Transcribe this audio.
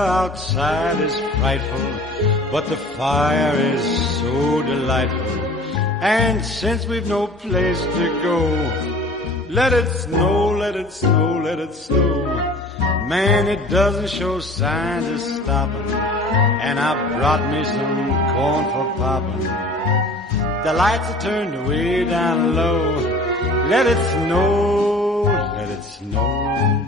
outside is frightful, but the fire is so delightful. And since we've no place to go, let it snow, let it snow, let it snow. Man, it doesn't show signs of stopping, and I brought me some corn for popping. The lights are turned way down low. Let it snow, let it snow.